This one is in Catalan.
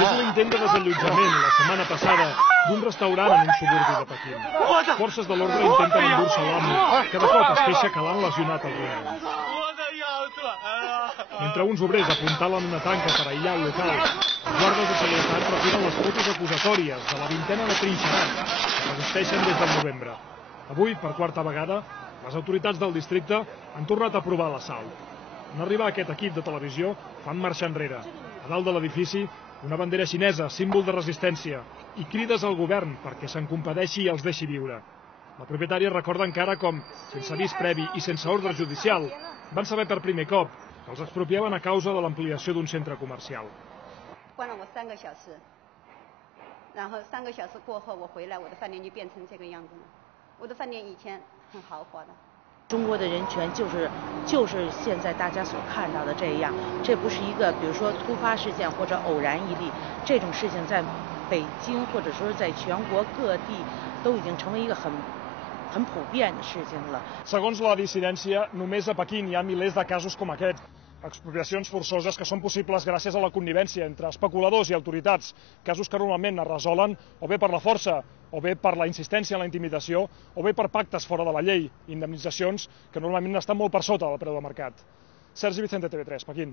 És l'intent de desallotjament la setmana passada d'un restaurant en un suburbi de Pequín. Forces de l'ordre intenten endur-se l'amo, que de cop es queixa que l'han lesionat els ronyons. Mentre uns obrers apuntalen una tanca per aïllar el local, els guardes de seguretat retiren les fotos acusatòries de la vintena de trinxerats que resisteixen des del novembre. Avui, per quarta vegada, les autoritats del districte han tornat a aprovar l'assalt. En arribar aquest equip de televisió, fan marxa enrere. A dalt de l'edifici, una bandera xinesa, símbol de resistència, i crides al govern perquè se'n compadeixi i els deixi viure. La propietària recorda encara com, sense avís previ i sense ordre judicial, van saber per primer cop que els expropiaven a causa de l'ampliació d'un centre comercial. 关了我3个小时，然后3个小时过后我回来，我的饭店就变成这个样子了。我的饭店以前很豪华的。中国的人权就是现在大家所看到的这样，这不是一个比如说突发事件或者偶然一例，这种事情在北京或者说在全国各地都已经成为一个很普遍的事情了。Segons la dissidència, només a Pequín hi ha milers de casos com aquest. Expropiacions forçoses que són possibles gràcies a la connivència entre especuladors i autoritats, casos que normalment es resolen o bé per la força, o bé per la insistència en la intimidació, o bé per pactes fora de la llei, indemnitzacions que normalment estan molt per sota del preu de mercat. Sergi Vicente, TV3, Pequín.